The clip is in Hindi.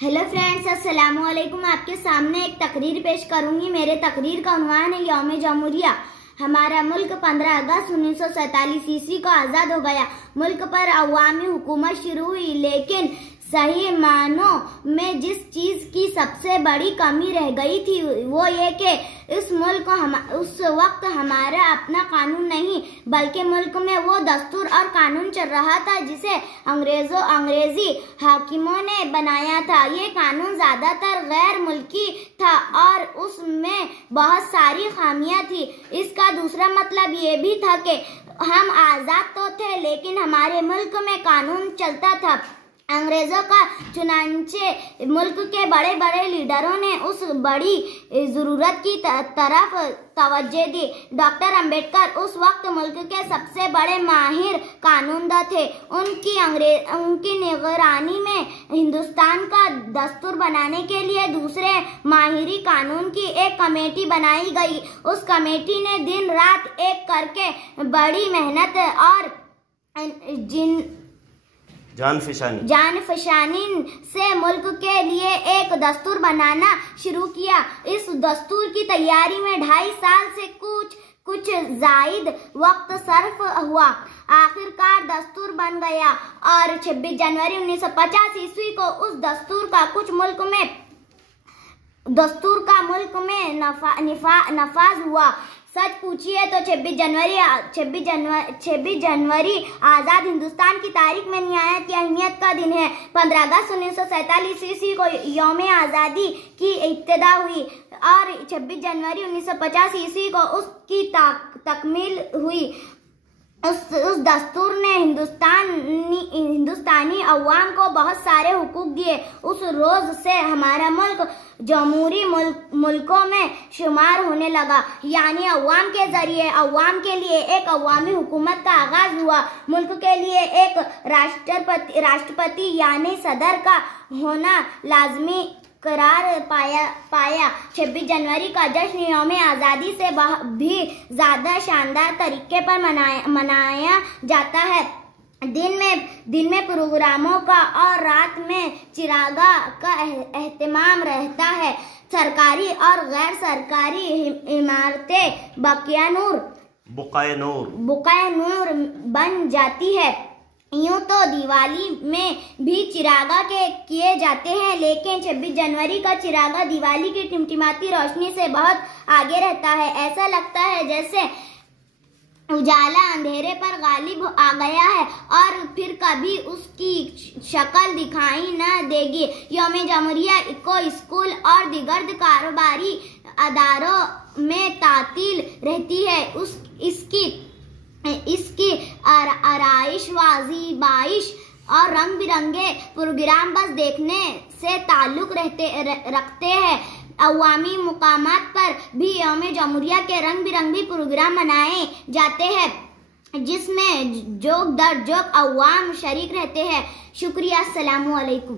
हेलो फ्रेंड्स, अस्सलाम वालेकुम। आपके सामने एक तकरीर पेश करूंगी। मेरे तकरीर का उन्वान है यौम जमहूरिया। हमारा मुल्क 15 अगस्त 1947 ईस्वी को आज़ाद हो गया। मुल्क पर अवामी हुकूमत शुरू हुई, लेकिन सही मानों में जिस चीज की सबसे बड़ी कमी रह गई थी वो ये कि उस वक्त हमारा अपना कानून नहीं बल्कि मुल्क में वो दस्तूर और कानून चल रहा था जिसे अंग्रेजी हाकिमों ने बनाया था। ये कानून ज्यादातर गैर मुल्की था और उसमें बहुत सारी खामियां थी। इसका दूसरा मतलब ये भी था कि हम आजाद तो थे, लेकिन हमारे मुल्क में कानून चलता था। अंग्रेजों का चुनांचे मुल्क के बड़े बड़े लीडरों ने उस बड़ी जरूरत की तरफ तवज्जो दी। डॉक्टर अंबेडकर उस वक्त मुल्क के सबसे बड़े माहिर कानूनदा थे। उनकी निगरानी में हिंदुस्तान का दस्तूर बनाने के लिए दूसरे माहिरी कानून की एक कमेटी बनाई गई। उस कमेटी ने दिन रात एक करके बड़ी मेहनत और जान फशानी से मुल्क के लिए एक दस्तूर बनाना शुरू किया। इस दस्तूर की तैयारी में 2.5 साल से कुछ जायद वक्त सर्फ हुआ। आखिरकार दस्तूर बन गया और 26 जनवरी 1950 ईस्वी को उस दस्तूर का मुल्क में नफाज हुआ। सच पूछिए तो 26 जनवरी आज़ाद हिंदुस्तान की तारीख में निहायत अहमियत का दिन है। 15 अगस्त 1947 ईस्वी को यौम आज़ादी की इब्तिदा हुई और 26 जनवरी 1950 ईस्वी को उसकी तकमील हुई। उस दस्तूर ने हिंदुस्तानी अवाम को बहुत सारे हुकूक दिए। उस रोज से हमारा मुल्क जमहूरी मुल्कों में शुमार होने लगा, यानी अवाम के जरिए अवाम के लिए एक अवामी हुकूमत का आगाज हुआ। मुल्क के लिए एक राष्ट्रपति यानी सदर का होना लाजमी करार पाया। 26 जनवरी का जश्न यौम आज़ादी से भी ज्यादा शानदार तरीके पर मनाया जाता है। दिन में प्रोग्रामों का और रात में चिरागा का एहतमाम रहता है। सरकारी और गैर सरकारी इमारतें बुक़ाए नूर बन जाती है। यूं तो दिवाली में भी चिरागा किए जाते हैं, लेकिन 26 जनवरी का चिरागा दिवाली की टिमटिमाती रोशनी से बहुत आगे रहता है। ऐसा लगता है जैसे उजाला अंधेरे पर गालिब आ गया है और फिर कभी उसकी शक्ल दिखाई न देगी। यौम जमहूरिया को स्कूल और दिगर कारोबारी अदारों में तातील रहती है। इसकी आराइश वाज़ीबाइश और रंग बिरंगे प्रोग्राम बस देखने से ताल्लुक रखते हैं। अवामी मुकामात पर भी यौम जमहूरिया के रंग बिरंगे प्रोग्राम मनाए जाते हैं, जिसमें जोक दर जोक अवाम शरीक रहते हैं। शुक्रिया। अस्सलामु अलैकुम।